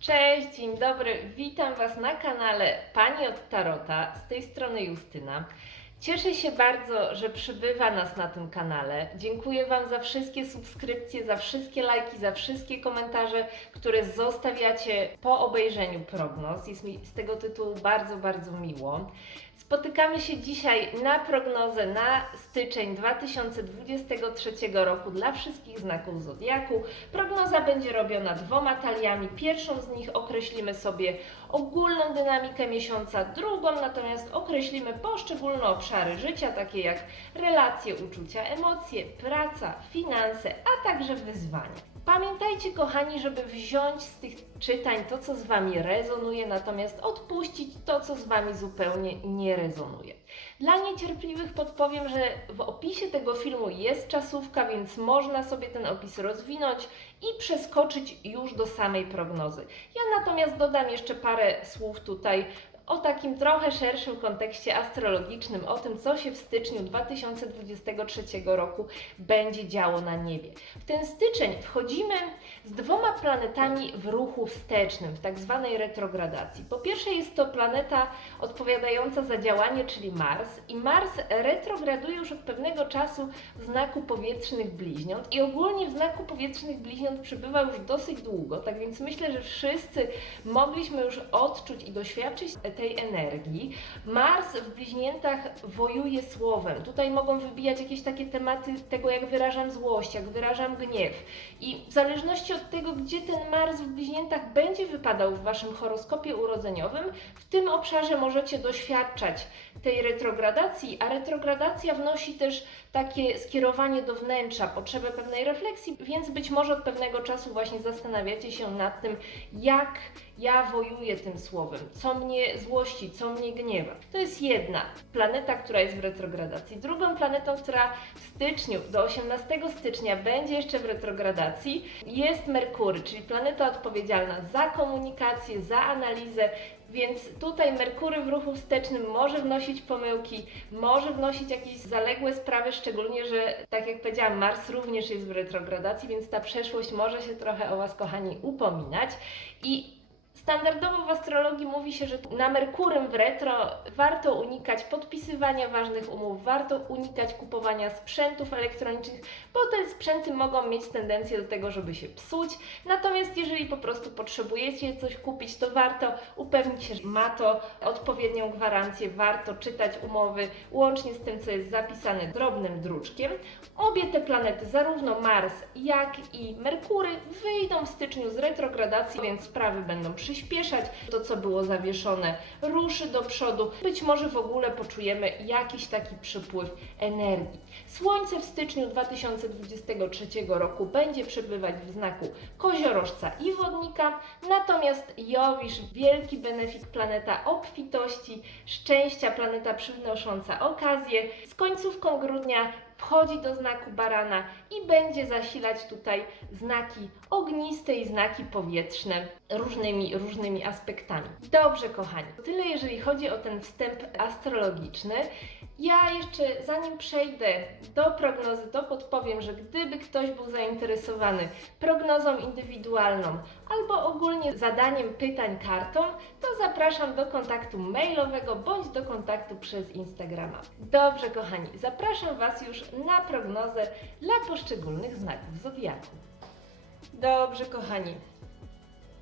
Cześć, dzień dobry. Witam Was na kanale Pani od Tarota. Z tej strony Justyna. Cieszę się bardzo, że przybywa nas na tym kanale. Dziękuję Wam za wszystkie subskrypcje, za wszystkie lajki, za wszystkie komentarze, które zostawiacie po obejrzeniu prognoz. Jest mi z tego tytułu bardzo, bardzo miło. Spotykamy się dzisiaj na prognozę na styczeń 2023 roku dla wszystkich znaków zodiaku. Prognoza będzie robiona dwoma taliami. Pierwszą z nich określimy sobie ogólną dynamikę miesiąca, drugą natomiast określimy poszczególne obszary życia, takie jak relacje, uczucia, emocje, praca, finanse, a także wyzwania. Pamiętajcie, kochani, żeby wziąć z tych czytań to, co z Wami rezonuje, natomiast odpuścić to, co z Wami zupełnie nie rezonuje. Dla niecierpliwych podpowiem, że w opisie tego filmu jest czasówka, więc można sobie ten opis rozwinąć i przeskoczyć już do samej prognozy. Ja natomiast dodam jeszcze parę słów tutaj o takim trochę szerszym kontekście astrologicznym, o tym, co się w styczniu 2023 roku będzie działo na niebie. W ten styczeń wchodzimy z dwoma planetami w ruchu wstecznym, w tak zwanej retrogradacji. Po pierwsze jest to planeta odpowiadająca za działanie, czyli Mars i Mars retrograduje już od pewnego czasu w znaku powietrznych bliźniąt i ogólnie w znaku powietrznych bliźniąt przebywa już dosyć długo, tak więc myślę, że wszyscy mogliśmy już odczuć i doświadczyć tej energii. Mars w bliźniętach wojuje słowem. Tutaj mogą wybijać jakieś takie tematy tego, jak wyrażam złość, jak wyrażam gniew. I w zależności od tego, gdzie ten Mars w bliźniętach będzie wypadał w waszym horoskopie urodzeniowym, w tym obszarze możecie doświadczać tej retrogradacji, a retrogradacja wnosi też takie skierowanie do wnętrza, potrzebę pewnej refleksji, więc być może od pewnego czasu właśnie zastanawiacie się nad tym, jak ja wojuję tym słowem, co mnie złości, co mnie gniewa. To jest jedna planeta, która jest w retrogradacji. Drugą planetą, która w styczniu, do 18 stycznia będzie jeszcze w retrogradacji, jest Merkury, czyli planeta odpowiedzialna za komunikację, za analizę, więc tutaj Merkury w ruchu wstecznym może wnosić pomyłki, może wnosić jakieś zaległe sprawy, szczególnie, że tak jak powiedziałam, Mars również jest w retrogradacji, więc ta przeszłość może się trochę o Was, kochani, upominać. I Standardowo w astrologii mówi się, że na Merkurym w retro warto unikać podpisywania ważnych umów, warto unikać kupowania sprzętów elektronicznych, bo te sprzęty mogą mieć tendencję do tego, żeby się psuć. Natomiast jeżeli po prostu potrzebujecie coś kupić, to warto upewnić się, że ma to odpowiednią gwarancję, warto czytać umowy łącznie z tym, co jest zapisane drobnym druczkiem. Obie te planety, zarówno Mars, jak i Merkury, wyjdą w styczniu z retrogradacji, więc sprawy będą przyspieszać. To, co było zawieszone, ruszy do przodu. Być może w ogóle poczujemy jakiś taki przypływ energii. Słońce w styczniu 2023 roku będzie przebywać w znaku koziorożca i wodnika, natomiast Jowisz, wielki benefit, planeta obfitości, szczęścia, planeta przynosząca okazję, z końcówką grudnia wchodzi do znaku barana i będzie zasilać tutaj znaki ogniste i znaki powietrzne różnymi, różnymi aspektami. Dobrze, kochani, tyle jeżeli chodzi o ten wstęp astrologiczny. Ja jeszcze zanim przejdę do prognozy, to podpowiem, że gdyby ktoś był zainteresowany prognozą indywidualną albo ogólnie zadaniem pytań kartą, to zapraszam do kontaktu mailowego bądź do kontaktu przez Instagrama. Dobrze, kochani, zapraszam Was już na prognozę dla poszczególnych znaków zodiaku. Dobrze, kochani.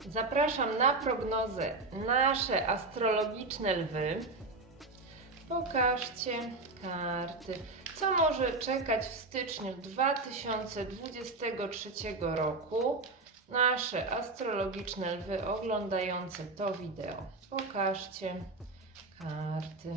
Zapraszam na prognozę nasze astrologiczne lwy. Pokażcie karty. Co może czekać w styczniu 2023 roku nasze astrologiczne lwy oglądające to wideo? Pokażcie karty.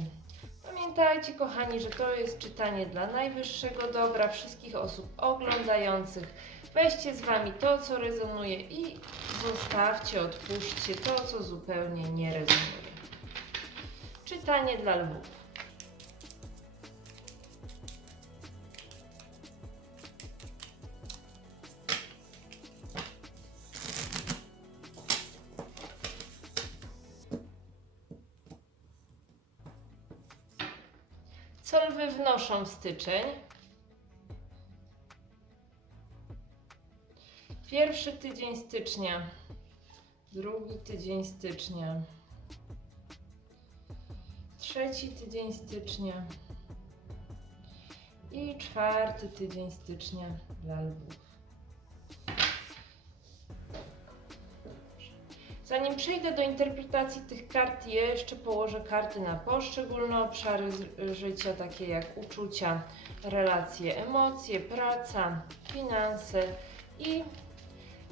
Pamiętajcie, kochani, że to jest czytanie dla najwyższego dobra wszystkich osób oglądających. Weźcie z Wami to, co rezonuje i zostawcie, odpuśćcie to, co zupełnie nie rezonuje. Czytanie dla lwów. Co lwy wnoszą styczeń? Pierwszy tydzień stycznia drugi tydzień stycznia, trzeci tydzień stycznia i czwarty tydzień stycznia dla lwów. Zanim przejdę do interpretacji tych kart, jeszcze położę karty na poszczególne obszary z- życia, takie jak uczucia, relacje, emocje, praca, finanse i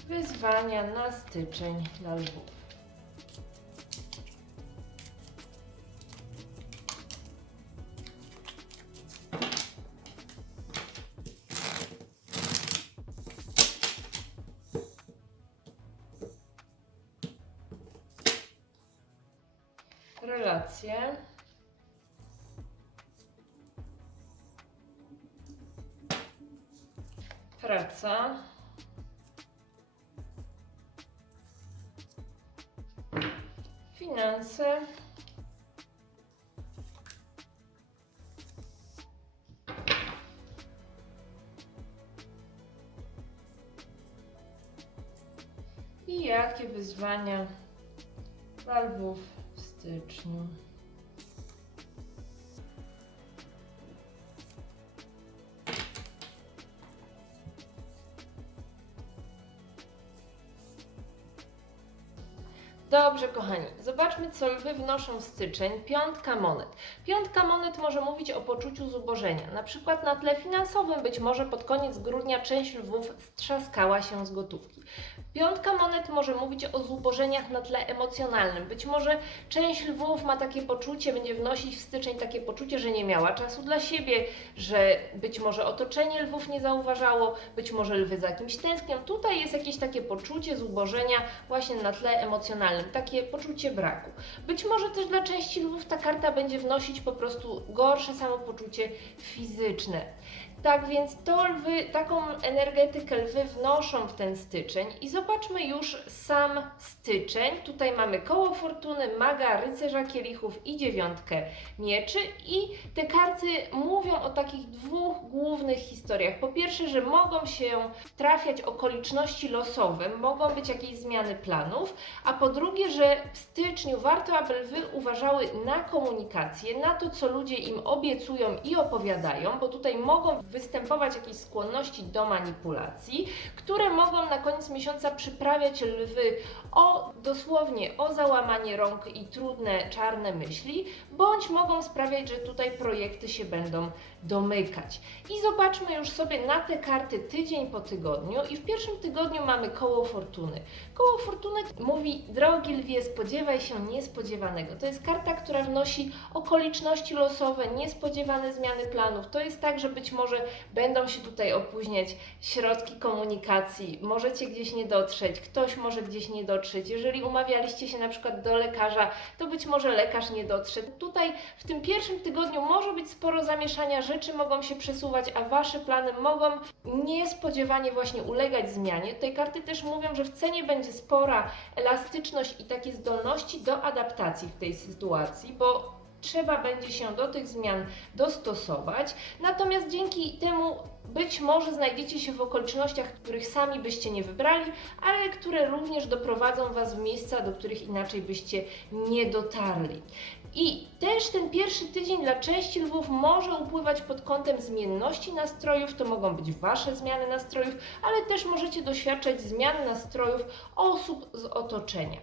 wyzwania na styczeń dla lwów. Relacje. Praca. Finanse. I jakie wyzwania dla lwów w styczniu? Dobrze, kochani, zobaczmy, co lwy wnoszą w styczeń. Piątka monet. Piątka monet może mówić o poczuciu zubożenia. Na przykład na tle finansowym być może pod koniec grudnia część lwów strzaskała się z gotówki. Piątka monet może mówić o zubożeniach na tle emocjonalnym. Być może część lwów ma takie poczucie, będzie wnosić w styczeń takie poczucie, że nie miała czasu dla siebie, że być może otoczenie lwów nie zauważało, być może lwy za kimś tęsknią. Tutaj jest jakieś takie poczucie zubożenia właśnie na tle emocjonalnym, takie poczucie braku. Być może też dla części lwów ta karta będzie wnosić po prostu gorsze samopoczucie fizyczne. Tak więc to lwy, taką energetykę lwy wnoszą w ten styczeń i zobaczmy już sam styczeń. Tutaj mamy koło fortuny, maga, rycerza kielichów i dziewiątkę mieczy i te karty mówią o takich dwóch głównych historiach. Po pierwsze, że mogą się trafiać okoliczności losowe, mogą być jakieś zmiany planów, a po drugie, że w styczniu warto, aby lwy uważały na komunikację, na to, co ludzie im obiecują i opowiadają, bo tutaj mogą występować jakieś skłonności do manipulacji, które mogą na koniec miesiąca przyprawiać lwy o dosłownie o załamanie rąk i trudne, czarne myśli, bądź mogą sprawiać, że tutaj projekty się będą domykać. I zobaczmy już sobie na te karty tydzień po tygodniu i w pierwszym tygodniu mamy koło fortuny. Koło fortuny mówi, drogi lwie, spodziewaj się niespodziewanego. To jest karta, która wnosi okoliczności losowe, niespodziewane zmiany planów. To jest tak, że być może będą się tutaj opóźniać środki komunikacji, możecie gdzieś nie dotrzeć, ktoś może gdzieś nie dotrzeć. Jeżeli umawialiście się na przykład do lekarza, to być może lekarz nie dotrze. Tutaj w tym pierwszym tygodniu może być sporo zamieszania, rzeczy mogą się przesuwać, a Wasze plany mogą niespodziewanie właśnie ulegać zmianie. Tutaj karty też mówią, że w cenie będzie spora elastyczność i takie zdolności do adaptacji w tej sytuacji, bo trzeba będzie się do tych zmian dostosować. Natomiast dzięki temu być może znajdziecie się w okolicznościach, których sami byście nie wybrali, ale które również doprowadzą Was w miejsca, do których inaczej byście nie dotarli. I też ten pierwszy tydzień dla części lwów może upływać pod kątem zmienności nastrojów. To mogą być Wasze zmiany nastrojów, ale też możecie doświadczać zmian nastrojów osób z otoczenia.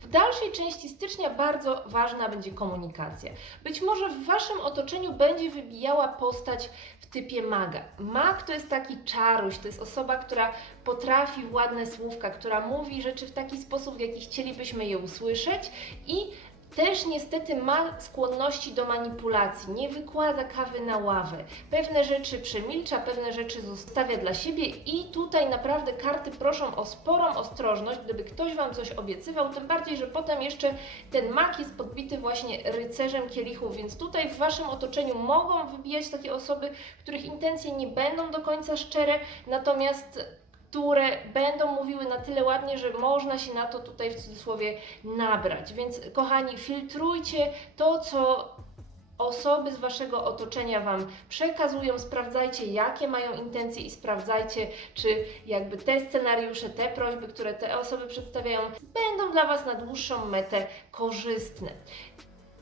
W dalszej części stycznia bardzo ważna będzie komunikacja. Być może w Waszym otoczeniu będzie wybijała postać w typie maga. Mag to jest taki czaruś, to jest osoba, która potrafi ładne słówka, która mówi rzeczy w taki sposób, w jaki chcielibyśmy je usłyszeć i też niestety ma skłonności do manipulacji, nie wykłada kawy na ławę. Pewne rzeczy przemilcza, pewne rzeczy zostawia dla siebie i tutaj naprawdę karty proszą o sporą ostrożność, gdyby ktoś Wam coś obiecywał, tym bardziej, że potem jeszcze ten mak jest podbity właśnie rycerzem kielichów, więc tutaj w Waszym otoczeniu mogą wybijać takie osoby, których intencje nie będą do końca szczere, natomiast które będą mówiły na tyle ładnie, że można się na to tutaj w cudzysłowie nabrać. Więc kochani, filtrujcie to, co osoby z Waszego otoczenia Wam przekazują, sprawdzajcie jakie mają intencje i sprawdzajcie, czy jakby te scenariusze, te prośby, które te osoby przedstawiają, będą dla Was na dłuższą metę korzystne.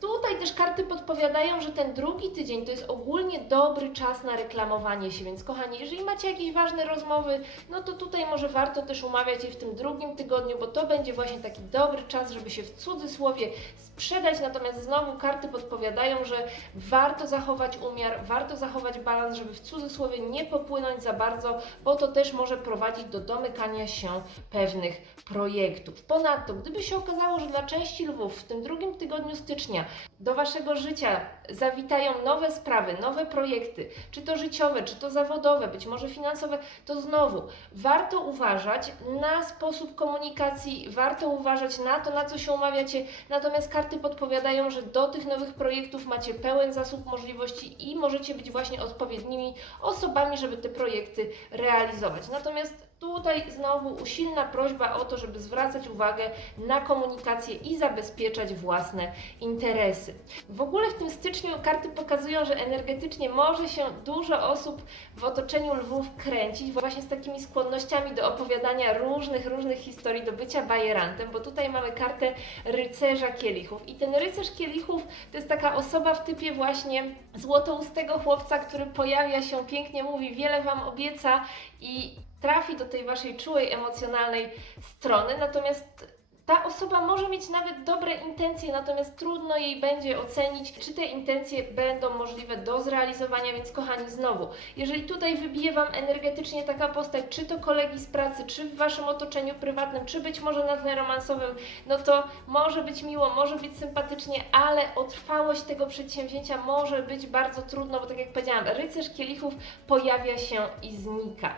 Tutaj też karty podpowiadają, że ten drugi tydzień to jest ogólnie dobry czas na reklamowanie się, więc kochani, jeżeli macie jakieś ważne rozmowy, no to tutaj może warto też umawiać je w tym drugim tygodniu, bo to będzie właśnie taki dobry czas, żeby się w cudzysłowie sprzedać, natomiast znowu karty podpowiadają, że warto zachować umiar, warto zachować balans, żeby w cudzysłowie nie popłynąć za bardzo, bo to też może prowadzić do domykania się pewnych projektów. Ponadto, gdyby się okazało, że dla części lwów w tym drugim tygodniu stycznia do Waszego życia zawitają nowe sprawy, nowe projekty, czy to życiowe, czy to zawodowe, być może finansowe, to znowu warto uważać na sposób komunikacji, warto uważać na to, na co się umawiacie. Natomiast karty podpowiadają, że do tych nowych projektów macie pełen zasób możliwości i możecie być właśnie odpowiednimi osobami, żeby te projekty realizować. Natomiast Tutaj znowu usilna prośba o to, żeby zwracać uwagę na komunikację i zabezpieczać własne interesy. W ogóle w tym styczniu karty pokazują, że energetycznie może się dużo osób w otoczeniu lwów kręcić, właśnie z takimi skłonnościami do opowiadania różnych, różnych historii, do bycia bajerantem, bo tutaj mamy kartę rycerza kielichów. I ten rycerz kielichów to jest taka osoba w typie właśnie złotoustego chłopca, który pojawia się, pięknie mówi, wiele Wam obieca i trafi do tej waszej czułej, emocjonalnej strony, natomiast ta osoba może mieć nawet dobre intencje, natomiast trudno jej będzie ocenić, czy te intencje będą możliwe do zrealizowania, więc kochani, znowu, jeżeli tutaj wybije Wam energetycznie taka postać, czy to kolegi z pracy, czy w Waszym otoczeniu prywatnym, czy być może na tle romansowym, no to może być miło, może być sympatycznie, ale o trwałość tego przedsięwzięcia może być bardzo trudno, bo tak jak powiedziałam, rycerz kielichów pojawia się i znika.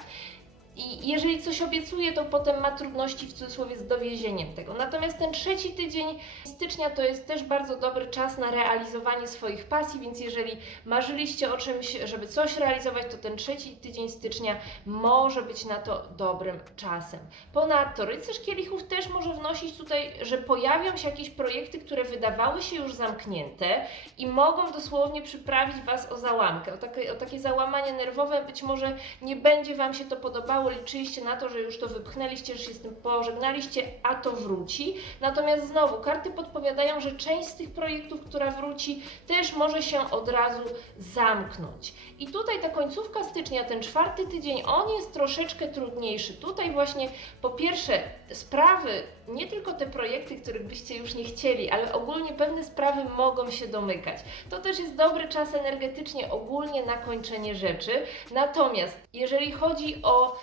I jeżeli coś obiecuje, to potem ma trudności w cudzysłowie z dowiezieniem tego. Natomiast ten trzeci tydzień stycznia to jest też bardzo dobry czas na realizowanie swoich pasji, więc jeżeli marzyliście o czymś, żeby coś realizować, to ten trzeci tydzień stycznia może być na to dobrym czasem. Ponadto rycerz kielichów też może wnosić tutaj, że pojawią się jakieś projekty, które wydawały się już zamknięte i mogą dosłownie przyprawić Was o załamkę, o takie, o takie załamanie nerwowe. Być może nie będzie Wam się to podobało, liczyliście na to, że już to wypchnęliście, że się z tym pożegnaliście, a to wróci. Natomiast znowu karty podpowiadają, że część z tych projektów, która wróci, też może się od razu zamknąć. I tutaj ta końcówka stycznia, ten czwarty tydzień, on jest troszeczkę trudniejszy. Tutaj właśnie po pierwsze sprawy, nie tylko te projekty, których byście już nie chcieli, ale ogólnie pewne sprawy mogą się domykać. To też jest dobry czas energetycznie ogólnie na kończenie rzeczy. Natomiast jeżeli chodzi o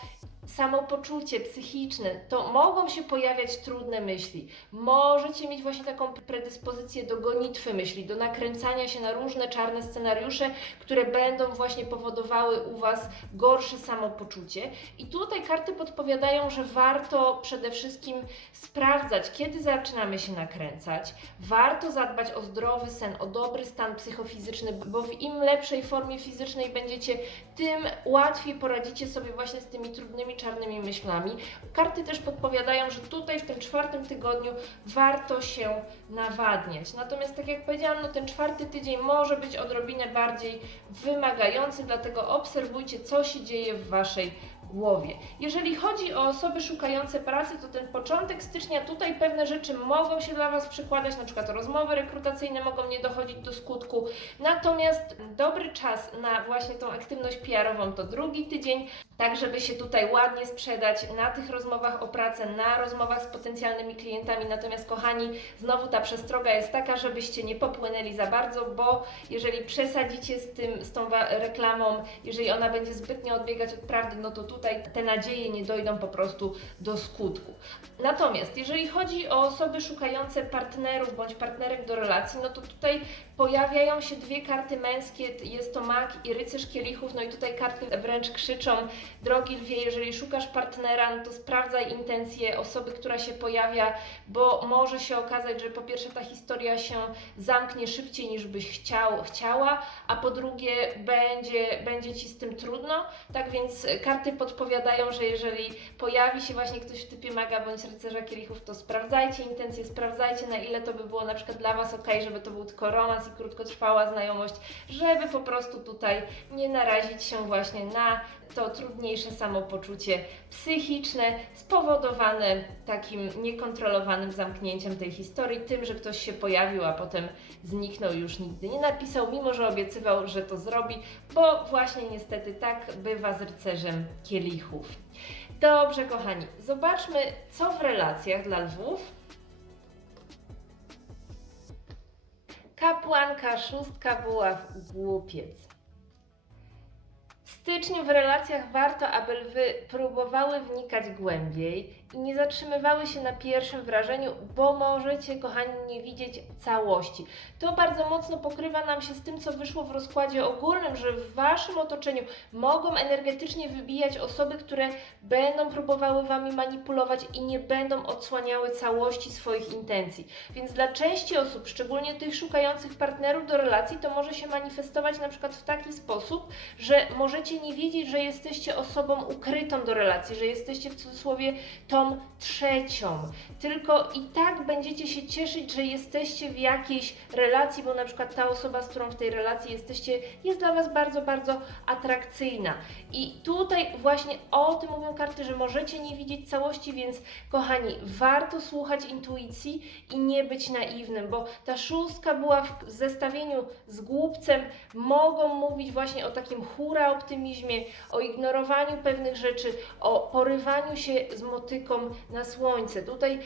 samopoczucie psychiczne, to mogą się pojawiać trudne myśli. Możecie mieć właśnie taką predyspozycję do gonitwy myśli, do nakręcania się na różne czarne scenariusze, które będą właśnie powodowały u Was gorsze samopoczucie. I tutaj karty podpowiadają, że warto przede wszystkim sprawdzać, kiedy zaczynamy się nakręcać. Warto zadbać o zdrowy sen, o dobry stan psychofizyczny, bo w im lepszej formie fizycznej będziecie, tym łatwiej poradzicie sobie właśnie z tymi trudnymi czarnymi myślami. Karty też podpowiadają, że tutaj w tym czwartym tygodniu warto się nawadniać. Natomiast tak jak powiedziałam, no ten czwarty tydzień może być odrobinę bardziej wymagający, dlatego obserwujcie, co się dzieje w Waszej głowie. Jeżeli chodzi o osoby szukające pracy, to ten początek stycznia tutaj pewne rzeczy mogą się dla Was przekładać, na przykład rozmowy rekrutacyjne mogą nie dochodzić do skutku. Natomiast dobry czas na właśnie tą aktywność PR-ową to drugi tydzień, tak żeby się tutaj ładnie sprzedać na tych rozmowach o pracę, na rozmowach z potencjalnymi klientami. Natomiast kochani, znowu ta przestroga jest taka, żebyście nie popłynęli za bardzo, bo jeżeli przesadzicie z tym, z tą reklamą, jeżeli ona będzie zbytnio odbiegać od prawdy, no to tutaj te nadzieje nie dojdą po prostu do skutku. Natomiast jeżeli chodzi o osoby szukające partnerów bądź partnerek do relacji, no to tutaj pojawiają się dwie karty męskie, jest to mag i rycerz kielichów, no i tutaj karty wręcz krzyczą, drogi lwie, jeżeli szukasz partnera, no to sprawdzaj intencje osoby, która się pojawia, bo może się okazać, że po pierwsze ta historia się zamknie szybciej niż byś chciał, chciała, a po drugie będzie, będzie ci z tym trudno. Tak więc karty podpowiadają, że jeżeli pojawi się właśnie ktoś w typie maga bądź rycerza kielichów, to sprawdzajcie intencje, sprawdzajcie na ile to by było na przykład dla Was ok, żeby to był tylko romans i krótkotrwała znajomość, żeby po prostu tutaj nie narazić się właśnie na to trudniejsze samopoczucie psychiczne spowodowane takim niekontrolowanym zamknięciem tej historii, tym, że ktoś się pojawił, a potem zniknął już nigdy nie napisał, mimo że obiecywał, że to zrobi, bo właśnie niestety tak bywa z rycerzem kielichów. Dobrze, kochani, zobaczmy, co w relacjach dla lwów. Kapłanka, szóstka była w głupiec. W styczniu w relacjach warto, aby lwy próbowały wnikać głębiej nie zatrzymywały się na pierwszym wrażeniu, bo możecie, kochani, nie widzieć całości. To bardzo mocno pokrywa nam się z tym, co wyszło w rozkładzie ogólnym, że w Waszym otoczeniu mogą energetycznie wybijać osoby, które będą próbowały Wami manipulować i nie będą odsłaniały całości swoich intencji. Więc dla części osób, szczególnie tych szukających partnerów do relacji, to może się manifestować na przykład w taki sposób, że możecie nie wiedzieć, że jesteście osobą ukrytą do relacji, że jesteście w cudzysłowie trzecią. Tylko i tak będziecie się cieszyć, że jesteście w jakiejś relacji, bo na przykład ta osoba, z którą w tej relacji jesteście, jest dla Was bardzo, bardzo atrakcyjna. I tutaj właśnie o tym mówią karty, że możecie nie widzieć całości, więc kochani, warto słuchać intuicji i nie być naiwnym, bo ta szóstka była w zestawieniu z głupcem, mogą mówić właśnie o takim hura optymizmie, o ignorowaniu pewnych rzeczy, o porywaniu się z motyką na słońce. Tutaj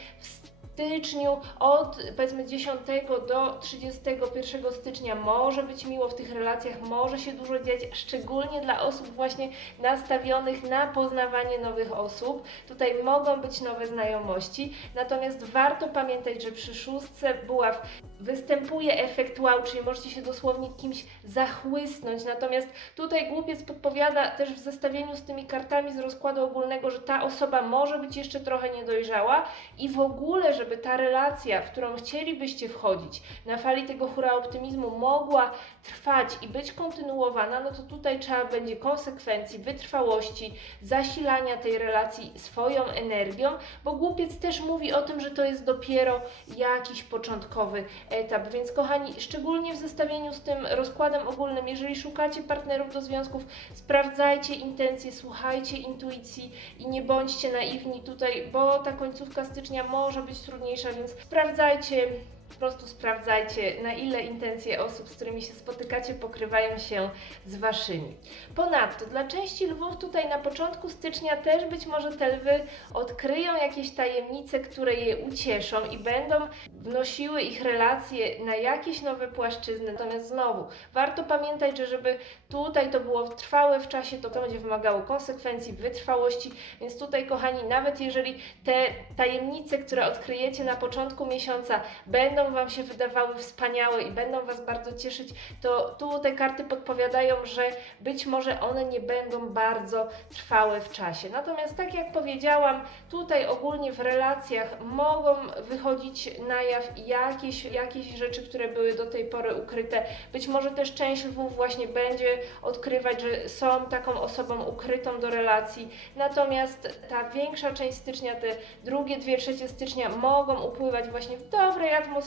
styczniu od powiedzmy 10 do 31 stycznia może być miło w tych relacjach, może się dużo dziać, szczególnie dla osób właśnie nastawionych na poznawanie nowych osób. Tutaj mogą być nowe znajomości, natomiast warto pamiętać, że przy szóstce buław występuje efekt wow, czyli możecie się dosłownie kimś zachłysnąć. Natomiast tutaj głupiec podpowiada też w zestawieniu z tymi kartami z rozkładu ogólnego, że ta osoba może być jeszcze trochę niedojrzała i w ogóle, żeby ta relacja, w którą chcielibyście wchodzić, na fali tego hura optymizmu mogła trwać i być kontynuowana, no to tutaj trzeba będzie konsekwencji, wytrwałości, zasilania tej relacji swoją energią, bo głupiec też mówi o tym, że to jest dopiero jakiś początkowy etap. Więc kochani, szczególnie w zestawieniu z tym rozkładem ogólnym, jeżeli szukacie partnerów do związków, sprawdzajcie intencje, słuchajcie intuicji i nie bądźcie naiwni tutaj, bo ta końcówka stycznia może być trudniejsza, więc sprawdzajcie po prostu sprawdzajcie, na ile intencje osób, z którymi się spotykacie, pokrywają się z waszymi. Ponadto, dla części lwów tutaj na początku stycznia też być może te lwy odkryją jakieś tajemnice, które je ucieszą i będą wnosiły ich relacje na jakieś nowe płaszczyzny. Natomiast znowu, warto pamiętać, że żeby tutaj to było trwałe w czasie, to to będzie wymagało konsekwencji, wytrwałości. Więc tutaj, kochani, nawet jeżeli te tajemnice, które odkryjecie na początku miesiąca, będą Wam się wydawały wspaniałe i będą Was bardzo cieszyć, to tu te karty podpowiadają, że być może one nie będą bardzo trwałe w czasie. Natomiast, tak jak powiedziałam, tutaj ogólnie w relacjach mogą wychodzić na jaw jakieś, jakieś rzeczy, które były do tej pory ukryte. Być może też część lwów właśnie będzie odkrywać, że są taką osobą ukrytą do relacji. Natomiast ta większa część stycznia, te drugie, dwie trzecie stycznia mogą upływać właśnie w dobrej atmosferze,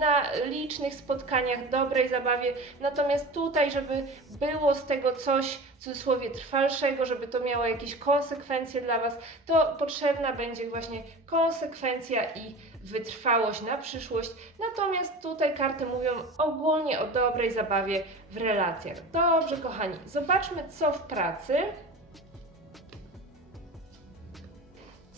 na licznych spotkaniach, dobrej zabawie. Natomiast tutaj, żeby było z tego coś w cudzysłowie trwalszego, żeby to miało jakieś konsekwencje dla Was, to potrzebna będzie właśnie konsekwencja i wytrwałość na przyszłość. Natomiast tutaj karty mówią ogólnie o dobrej zabawie w relacjach. Dobrze, kochani, zobaczmy co w pracy.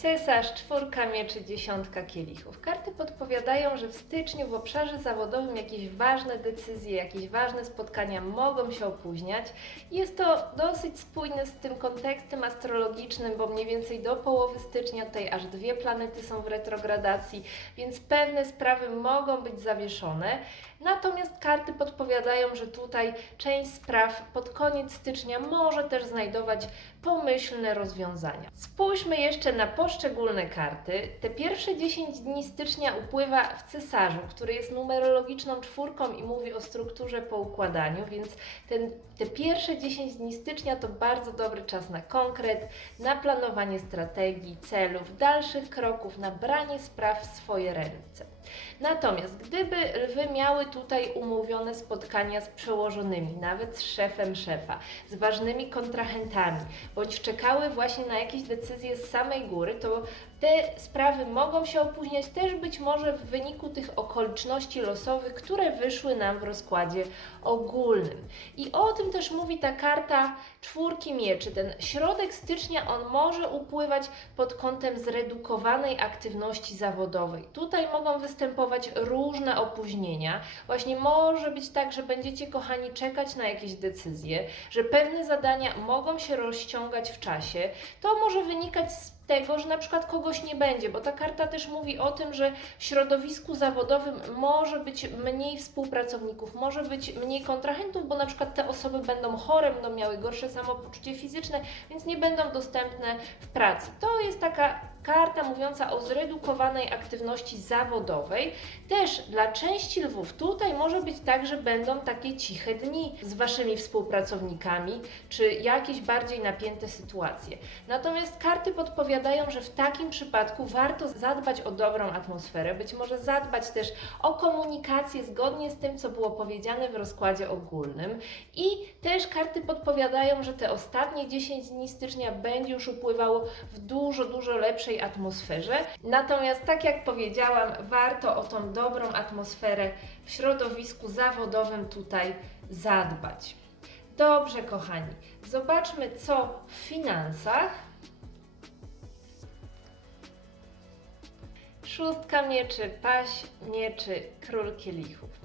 Cesarz, czwórka mieczy, dziesiątka kielichów. Karty podpowiadają, że w styczniu w obszarze zawodowym jakieś ważne decyzje, jakieś ważne spotkania mogą się opóźniać. Jest to dosyć spójne z tym kontekstem astrologicznym, bo mniej więcej do połowy stycznia tutaj aż dwie planety są w retrogradacji, więc pewne sprawy mogą być zawieszone. Natomiast karty podpowiadają, że tutaj część spraw pod koniec stycznia może też znajdować pomyślne rozwiązania. Spójrzmy jeszcze na poszczególne karty. Te pierwsze 10 dni stycznia upływa w cesarzu, który jest numerologiczną czwórką i mówi o strukturze po układaniu, więc ten, te pierwsze 10 dni stycznia to bardzo dobry czas na konkret, na planowanie strategii, celów, dalszych kroków, na branie spraw w swoje ręce. Natomiast gdyby lwy miały tutaj umówione spotkania z przełożonymi, nawet z szefem szefa, z ważnymi kontrahentami, bądź czekały właśnie na jakieś decyzje z samej góry, to te sprawy mogą się opóźniać też być może w wyniku tych okoliczności losowych, które wyszły nam w rozkładzie ogólnym. I o tym też mówi ta karta czwórki mieczy. Ten środek stycznia on może upływać pod kątem zredukowanej aktywności zawodowej. Tutaj mogą występować różne opóźnienia. Właśnie może być tak, że będziecie kochani czekać na jakieś decyzje, że pewne zadania mogą się rozciągać w czasie. To może wynikać z tego, że na przykład kogoś nie będzie, bo ta karta też mówi o tym, że w środowisku zawodowym może być mniej współpracowników, może być mniej kontrahentów, bo na przykład te osoby będą chore, będą miały gorsze samopoczucie fizyczne, więc nie będą dostępne w pracy. To jest taka karta mówiąca o zredukowanej aktywności zawodowej. Też dla części lwów tutaj może być tak, że będą takie ciche dni z waszymi współpracownikami, czy jakieś bardziej napięte sytuacje. Natomiast karty podpowiadają, że w takim przypadku warto zadbać o dobrą atmosferę, być może zadbać też o komunikację zgodnie z tym, co było powiedziane w rozkładzie ogólnym. I też karty podpowiadają, że te ostatnie 10 dni stycznia będzie już upływało w dużo, dużo lepszej atmosferze. Natomiast, tak jak powiedziałam, warto o tą dobrą atmosferę w środowisku zawodowym tutaj zadbać. Dobrze, kochani, zobaczmy co w finansach. Szóstka mieczy, paź mieczy, król kielichów.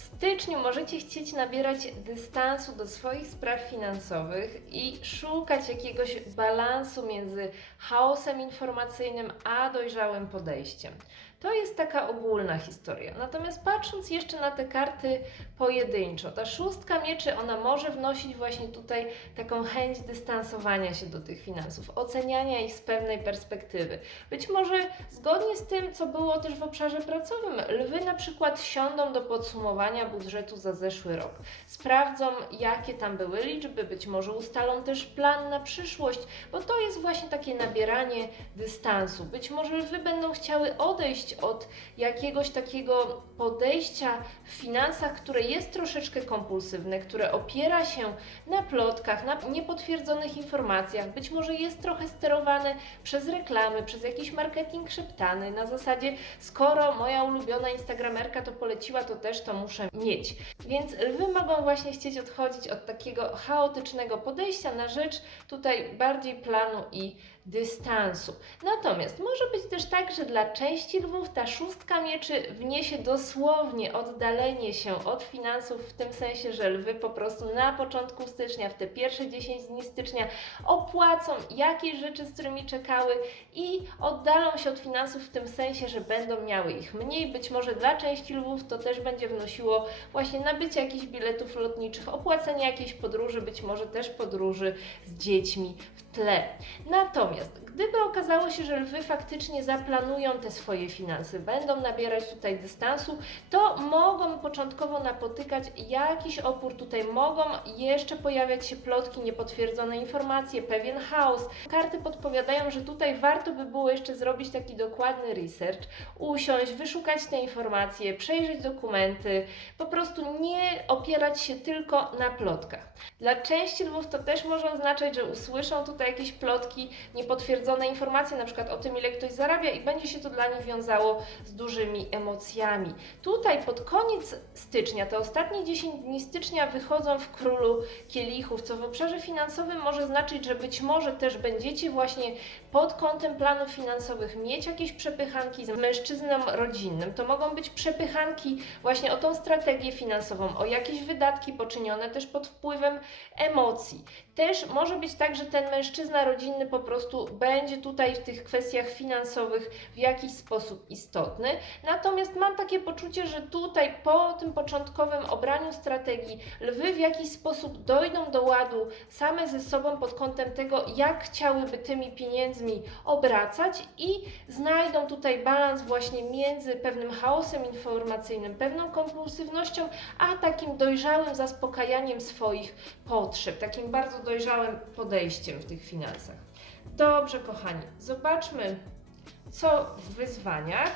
W styczniu możecie chcieć nabierać dystansu do swoich spraw finansowych i szukać jakiegoś balansu między chaosem informacyjnym a dojrzałym podejściem. To jest taka ogólna historia. Natomiast patrząc jeszcze na te karty pojedynczo, ta szóstka mieczy, ona może wnosić właśnie tutaj taką chęć dystansowania się do tych finansów, oceniania ich z pewnej perspektywy. Być może zgodnie z tym, co było też w obszarze pracowym, lwy na przykład siądą do podsumowania budżetu za zeszły rok, sprawdzą, jakie tam były liczby, być może ustalą też plan na przyszłość, bo to jest właśnie takie nabieranie dystansu. Być może lwy będą chciały odejść od jakiegoś takiego podejścia w finansach, które jest troszeczkę kompulsywne, które opiera się na plotkach, na niepotwierdzonych informacjach, być może jest trochę sterowane przez reklamy, przez jakiś marketing szeptany, na zasadzie skoro moja ulubiona instagramerka to poleciła, to też to muszę mieć. Więc lwy mogą właśnie chcieć odchodzić od takiego chaotycznego podejścia na rzecz tutaj bardziej planu i dystansu. Natomiast może być też tak, że dla części lwów ta szóstka mieczy wniesie dosłownie oddalenie się od finansów, w tym sensie, że lwy po prostu na początku stycznia, w te pierwsze 10 dni stycznia opłacą jakieś rzeczy, z którymi czekały i oddalą się od finansów w tym sensie, że będą miały ich mniej. Być może dla części lwów to też będzie wnosiło właśnie nabycie jakichś biletów lotniczych, opłacenie jakiejś podróży, być może też podróży z dziećmi w tle. Natomiast gdyby okazało się, że lwy faktycznie zaplanują te swoje finanse, będą nabierać tutaj dystansu, to mogą początkowo napotykać jakiś opór. Tutaj mogą jeszcze pojawiać się plotki, niepotwierdzone informacje, pewien chaos. Karty podpowiadają, że tutaj warto by było jeszcze zrobić taki dokładny research, usiąść, wyszukać te informacje, przejrzeć dokumenty, po prostu nie opierać się tylko na plotkach. Dla części lwów to też może oznaczać, że usłyszą tutaj jakieś plotki, niepotwierdzone informacje, na przykład o tym, ile ktoś zarabia, i będzie się to dla nich wiązało z dużymi emocjami. Tutaj pod koniec stycznia, te ostatnie 10 dni stycznia wychodzą w królu kielichów, co w obszarze finansowym może znaczyć, że być może też będziecie właśnie pod kątem planów finansowych mieć jakieś przepychanki z mężczyzną rodzinnym. To mogą być przepychanki właśnie o tą strategię finansową, o jakieś wydatki poczynione też pod wpływem emocji. Też może być tak, że ten mężczyzna rodzinny po prostu będzie tutaj w tych kwestiach finansowych w jakiś sposób istotny. Natomiast mam takie poczucie, że tutaj po tym początkowym obraniu strategii lwy w jakiś sposób dojdą do ładu same ze sobą pod kątem tego, jak chciałyby tymi pieniędzmi obracać i znajdą tutaj balans właśnie między pewnym chaosem informacyjnym, pewną kompulsywnością, a takim dojrzałym zaspokajaniem swoich potrzeb, takim bardzo dojrzałym podejściem w tych finansach. Dobrze, kochani, zobaczmy, co w wyzwaniach.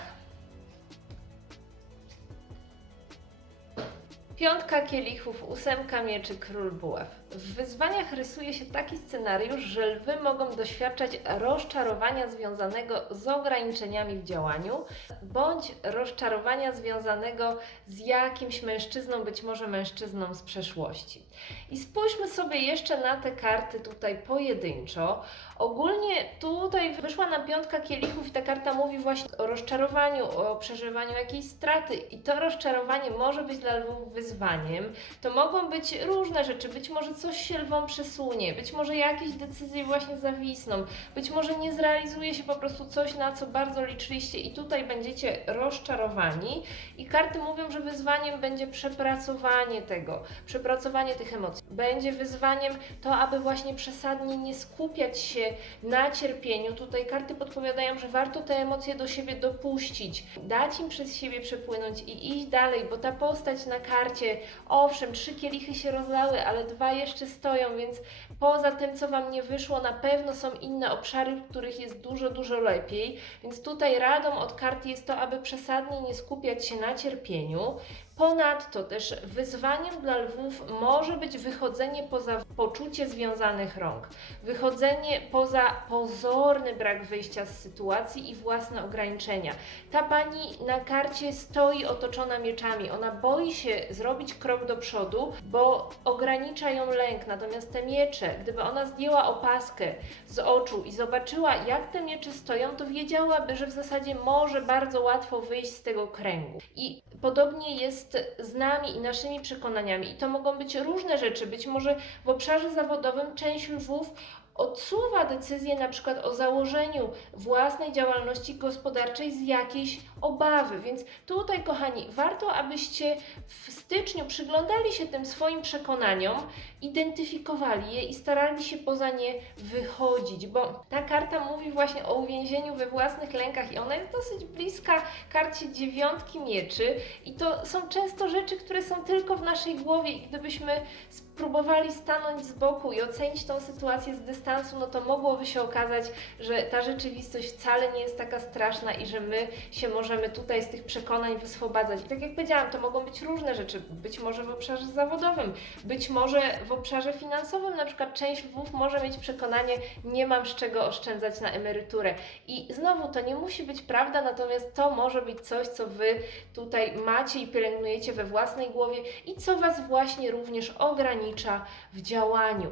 Piątka kielichów, ósemka mieczy, król buław. W wyzwaniach rysuje się taki scenariusz, że lwy mogą doświadczać rozczarowania związanego z ograniczeniami w działaniu, bądź rozczarowania związanego z jakimś mężczyzną, być może mężczyzną z przeszłości. I spójrzmy sobie jeszcze na te karty tutaj pojedynczo. Ogólnie tutaj wyszła nam piątka kielichów i ta karta mówi właśnie o rozczarowaniu, o przeżywaniu jakiejś straty i to rozczarowanie może być dla lwów wyzwaniem. To mogą być różne rzeczy, być może coś się lwom przesunie, być może jakieś decyzje właśnie zawisną, być może nie zrealizuje się po prostu coś, na co bardzo liczyliście i tutaj będziecie rozczarowani i karty mówią, że wyzwaniem będzie przepracowanie tego, przepracowanie tych emocji. Będzie wyzwaniem to, aby właśnie przesadnie nie skupiać się na cierpieniu. Tutaj karty podpowiadają, że warto te emocje do siebie dopuścić, dać im przez siebie przepłynąć i iść dalej, bo ta postać na karcie, owszem, trzy kielichy się rozlały, ale dwa jeszcze stoją, więc poza tym, co Wam nie wyszło, na pewno są inne obszary, w których jest dużo, dużo lepiej. Więc tutaj radą od kart jest to, aby przesadnie nie skupiać się na cierpieniu. Ponadto też wyzwaniem dla lwów może być wychodzenie poza poczucie związanych rąk, wychodzenie poza pozorny brak wyjścia z sytuacji i własne ograniczenia. Ta pani na karcie stoi otoczona mieczami, ona boi się zrobić krok do przodu, bo ogranicza ją lęk. Natomiast te miecze, gdyby ona zdjęła opaskę z oczu i zobaczyła, jak te miecze stoją, to wiedziałaby, że w zasadzie może bardzo łatwo wyjść z tego kręgu. I podobnie jest z nami i naszymi przekonaniami. I to mogą być różne rzeczy. Być może w obszarze zawodowym część lwów odsuwa decyzję na przykład o założeniu własnej działalności gospodarczej z jakiejś obawy. Więc tutaj, kochani, warto, abyście w styczniu przyglądali się tym swoim przekonaniom, identyfikowali je i starali się poza nie wychodzić, bo ta karta mówi właśnie o uwięzieniu we własnych lękach i ona jest dosyć bliska karcie dziewiątki mieczy i to są często rzeczy, które są tylko w naszej głowie i gdybyśmy spróbowali stanąć z boku i ocenić tą sytuację z dystansu, no to mogłoby się okazać, że ta rzeczywistość wcale nie jest taka straszna i że my się możemy tutaj z tych przekonań wyswobadzać. I tak jak powiedziałam, to mogą być różne rzeczy, być może w obszarze zawodowym, być może w obszarze finansowym, na przykład część lwów może mieć przekonanie, nie mam z czego oszczędzać na emeryturę. I znowu to nie musi być prawda, natomiast to może być coś, co Wy tutaj macie i pielęgnujecie we własnej głowie i co Was właśnie również ogranicza w działaniu.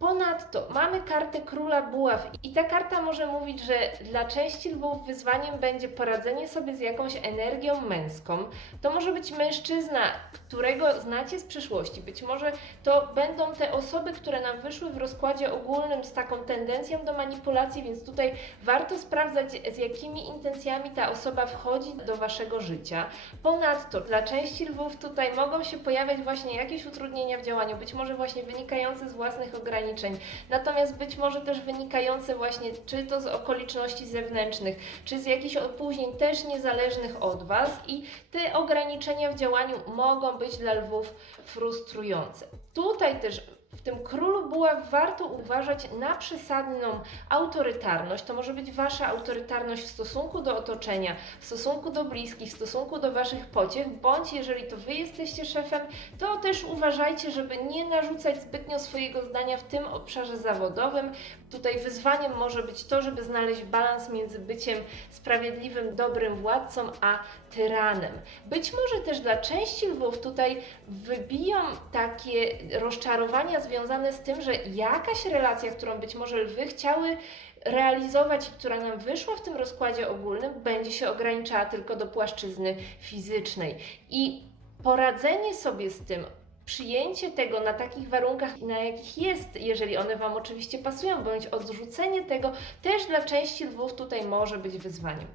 Ponadto mamy kartę króla buław i ta karta może mówić, że dla części lwów wyzwaniem będzie poradzenie sobie z jakąś energią męską. To może być mężczyzna, którego znacie z przeszłości. Być może to będą te osoby, które nam wyszły w rozkładzie ogólnym z taką tendencją do manipulacji, więc tutaj warto sprawdzać, z jakimi intencjami ta osoba wchodzi do waszego życia. Ponadto dla części lwów tutaj mogą się pojawiać właśnie jakieś utrudnienia w działaniu, być może właśnie wynikające z własnych ograniczeń Natomiast być może też wynikające właśnie czy to z okoliczności zewnętrznych, czy z jakichś opóźnień też niezależnych od Was i te ograniczenia w działaniu mogą być dla lwów frustrujące. Tutaj też w tym królu buław warto uważać na przesadną autorytarność. To może być wasza autorytarność w stosunku do otoczenia, w stosunku do bliskich, w stosunku do waszych pociech, bądź jeżeli to wy jesteście szefem, to też uważajcie, żeby nie narzucać zbytnio swojego zdania w tym obszarze zawodowym. Tutaj wyzwaniem może być to, żeby znaleźć balans między byciem sprawiedliwym, dobrym władcą, a tyranem. Być może też dla części lwów tutaj wybiją takie rozczarowania związane z tym, że jakaś relacja, którą być może lwy chciały realizować i która nam wyszła w tym rozkładzie ogólnym, będzie się ograniczała tylko do płaszczyzny fizycznej. I poradzenie sobie z tym przyjęcie tego na takich warunkach, na jakich jest, jeżeli one Wam oczywiście pasują, bądź odrzucenie tego też dla części lwów tutaj może być wyzwaniem.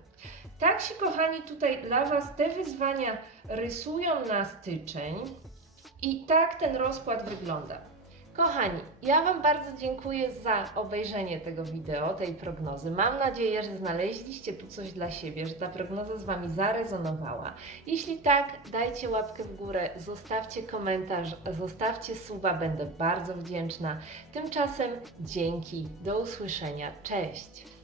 Tak się, kochani, tutaj dla Was te wyzwania rysują na styczeń i tak ten rozkład wygląda. Kochani, ja Wam bardzo dziękuję za obejrzenie tego wideo, tej prognozy. Mam nadzieję, że znaleźliście tu coś dla siebie, że ta prognoza z Wami zarezonowała. Jeśli tak, dajcie łapkę w górę, zostawcie komentarz, zostawcie suba, będę bardzo wdzięczna. Tymczasem dzięki, do usłyszenia, cześć!